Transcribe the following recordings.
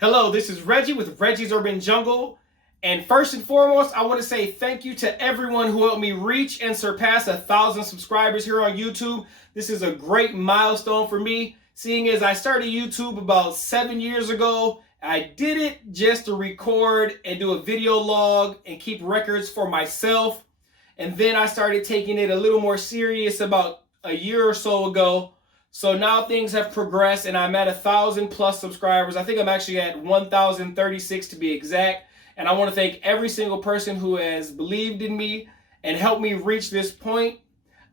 Hello, this is Reggie with Reggie's Urban Jungle. And first and foremost, I want to say thank you to everyone who helped me reach and surpass 1,000 subscribers here on YouTube. This is a great milestone for me, seeing as I started YouTube about 7 years ago. I did it just to record and do a video log and keep records for myself. And then I started taking it a little more serious about a year or so ago. So now things have progressed and I'm at 1,000 plus subscribers. I think I'm actually at 1,036 to be exact. And I want to thank every single person who has believed in me and helped me reach this point.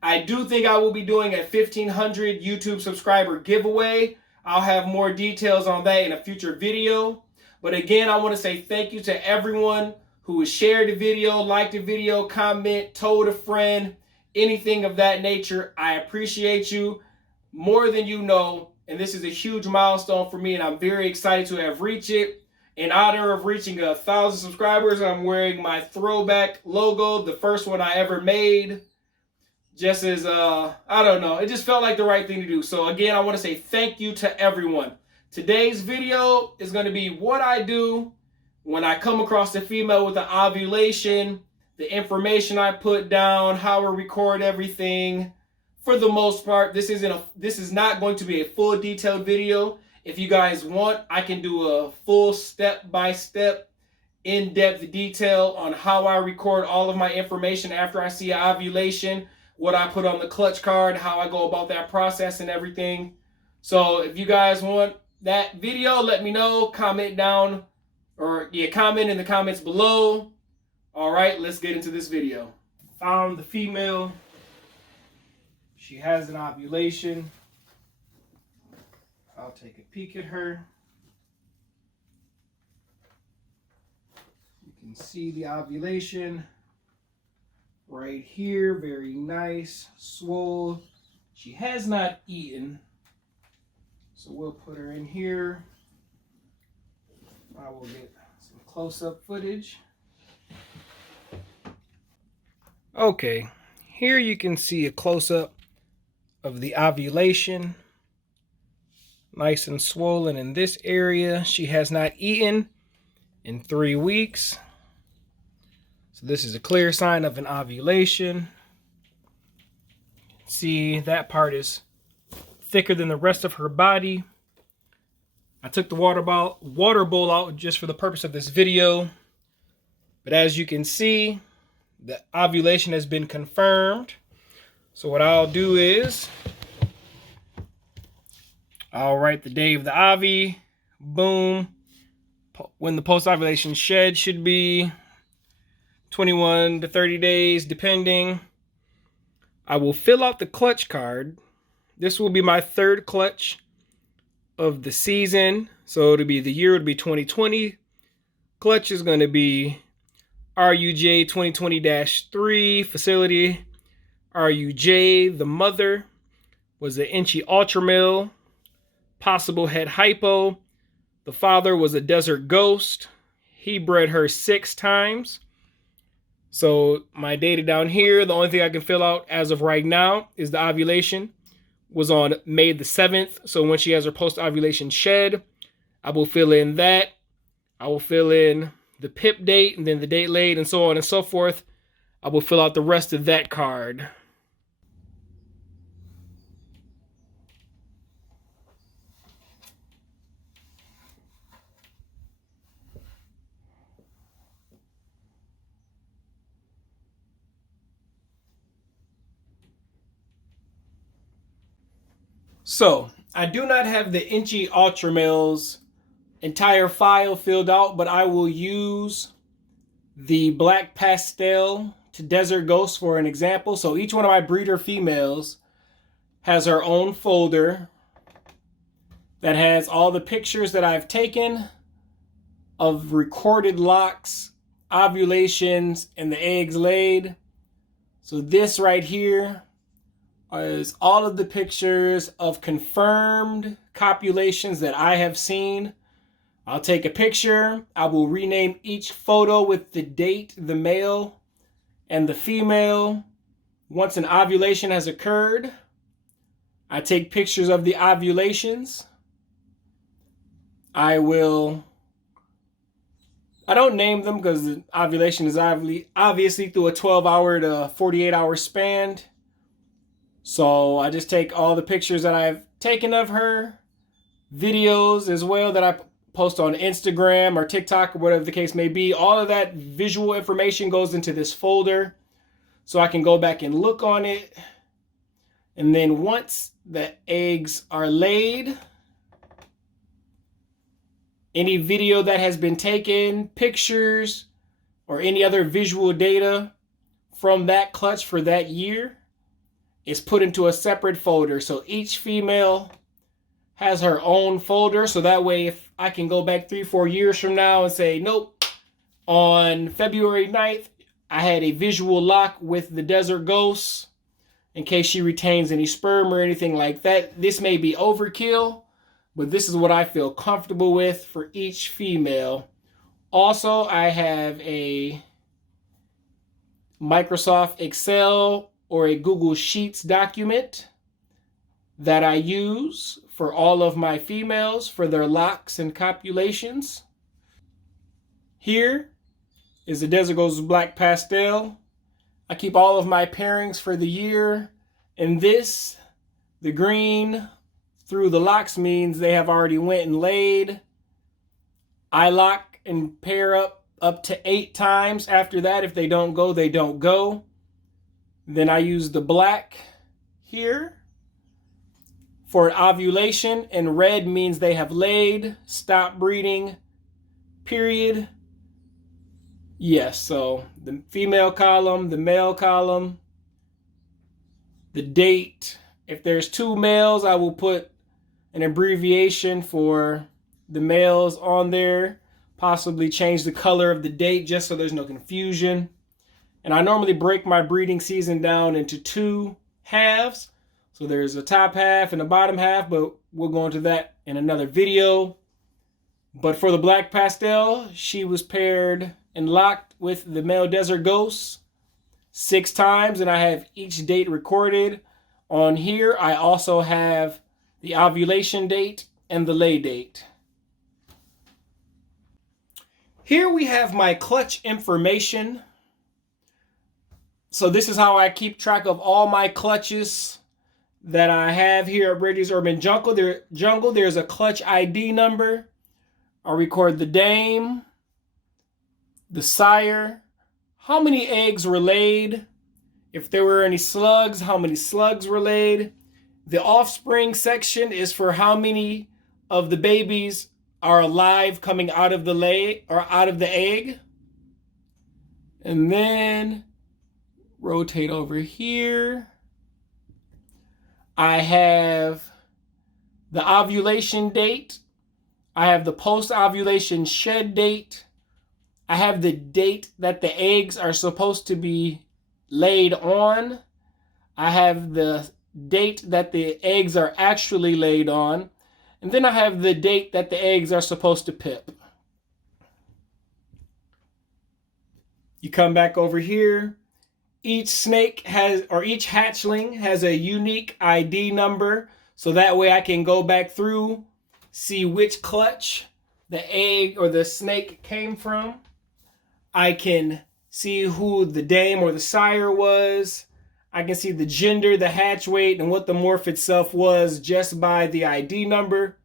I do think I will be doing a 1,500 YouTube subscriber giveaway. I'll have more details on that in a future video. But again, I want to say thank you to everyone who has shared the video, liked the video, comment, told a friend, anything of that nature. I appreciate you more than you know, and this is a huge milestone for me, and I'm very excited to have reached it. In honor of reaching 1,000 subscribers, I'm wearing my throwback logo, the first one I ever made. Just as, I don't know, it just felt like the right thing to do. So again, I want to say thank you to everyone. Today's video is going to be what I do when I come across a female with an ovulation, the information I put down, how I record everything. For the most part, this is not going to be a full detailed video. If you guys want, I can do a full step-by-step, in-depth detail on how I record all of my information after I see ovulation, what I put on the clutch card, how I go about that process and everything. So if you guys want that video, let me know. Comment down, or comment in the comments below. All right, let's get into this video. Found the female. She has an ovulation. I'll take a peek at her. You can see the ovulation right here. Very nice, swole. She has not eaten, so we'll put her in here. I will get some close-up footage. Okay, here you can see a close-up of the ovulation. Nice and swollen in this area. She has not eaten in 3 weeks. So this is a clear sign of an ovulation. See, that part is thicker than the rest of her body. I took the water bowl out just for the purpose of this video. But as you can see, the ovulation has been confirmed. So what I'll do is I'll write the day of the Ovi, boom. When the post-ovulation shed should be 21 to 30 days, depending. I will fill out the clutch card. This will be my third clutch of the season. So it'll be the year would be 2020. Clutch is going to be RUJ 2020-3, facility RUJ. The mother was an Inchy Ultramil. Possible head hypo. The father was a desert ghost. He bred her 6 times. So my data down here, the only thing I can fill out as of right now is the ovulation was on May the 7th. So when she has her post-ovulation shed, I will fill in that. I will fill in the PIP date and then the date laid and so on and so forth. I will fill out the rest of that card. So, I do not have the Inchy Ultramil's entire file filled out, but I will use the black pastel to Desert Ghost for an example. So each one of my breeder females has her own folder that has all the pictures that I've taken of recorded locks, ovulations, and the eggs laid. So this right here is all of the pictures of confirmed copulations that I have seen. I'll take a picture. I will rename each photo with the date, the male and the female. Once an ovulation has occurred, I take pictures of the ovulations. I will I don't name them because the ovulation is obviously through a 12-hour to 48-hour span. So I just take all the pictures that I've taken of her, videos as well that I post on Instagram or TikTok or whatever the case may be. All of that visual information goes into this folder so I can go back and look on it. And then once the eggs are laid, any video that has been taken, pictures, or any other visual data from that clutch for that year is put into a separate folder. So each female has her own folder. So that way, if I can go back 3-4 years from now and say, nope, on February 9th, I had a visual lock with the Desert Ghost in case she retains any sperm or anything like that. This may be overkill, but this is what I feel comfortable with for each female. Also, I have a Microsoft Excel or a Google Sheets document that I use for all of my females for their locks and copulations. Here is the Desert Ghost Black Pastel. I keep all of my pairings for the year. And this, the green through the locks, means they have already went and laid. I lock and pair up to 8 times. After that, if they don't go, they don't go. Then I use the black here for ovulation, and red means they have laid, stopped breeding, period. Yes, so the female column, the male column, the date. If there's 2 males, I will put an abbreviation for the males on there, possibly change the color of the date just so there's no confusion. And I normally break my breeding season down into 2 halves. So there's a top half and a bottom half, but we'll go into that in another video. But for the Black Pastel, she was paired and locked with the male Desert Ghost 6 times, and I have each date recorded. On here, I also have the ovulation date and the lay date. Here we have my clutch information. So this is how I keep track of all my clutches that I have here at Reggie's Urban Jungle. There's a clutch ID number. I record the dame, the sire, how many eggs were laid, if there were any slugs, how many slugs were laid. The offspring section is for how many of the babies are alive coming out of the lay or out of the egg. And then rotate over here. I have the ovulation date. I have the post-ovulation shed date. I have the date that the eggs are supposed to be laid on. I have the date that the eggs are actually laid on. And then I have the date that the eggs are supposed to pip. You come back over here. Each snake has, or each hatchling has a unique ID number. So that way I can go back through, see which clutch the egg or the snake came from. I can see who the dame or the sire was. I can see the gender, the hatch weight, and what the morph itself was just by the ID number.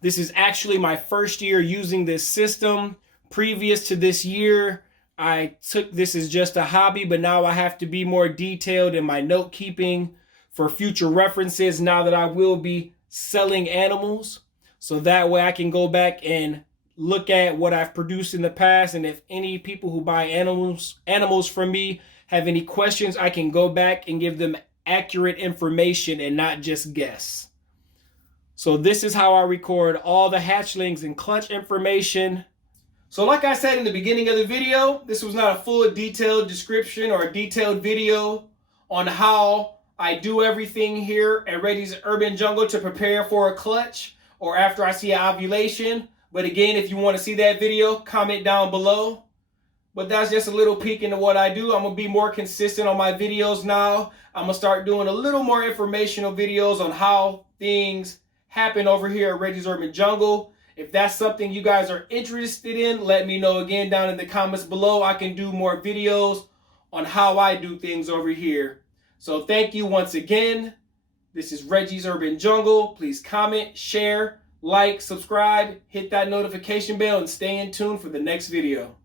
This is actually my first year using this system. Previous to this year, I took this as just a hobby, but now I have to be more detailed in my note keeping for future references now that I will be selling animals. So that way I can go back and look at what I've produced in the past, and if any people who buy animals from me have any questions, I can go back and give them accurate information and not just guess. So this is how I record all the hatchlings and clutch information. So like I said in the beginning of the video, this was not a full detailed description or a detailed video on how I do everything here at Reggie's Urban Jungle to prepare for a clutch or after I see an ovulation. But again, if you want to see that video, comment down below. But that's just a little peek into what I do. I'm going to be more consistent on my videos now. I'm going to start doing a little more informational videos on how things happen over here at Reggie's Urban Jungle. If that's something you guys are interested in, let me know again down in the comments below. I can do more videos on how I do things over here. So thank you once again. This is Reggie's Urban Jungle. Please comment, share, like, subscribe, hit that notification bell, and stay in tune for the next video.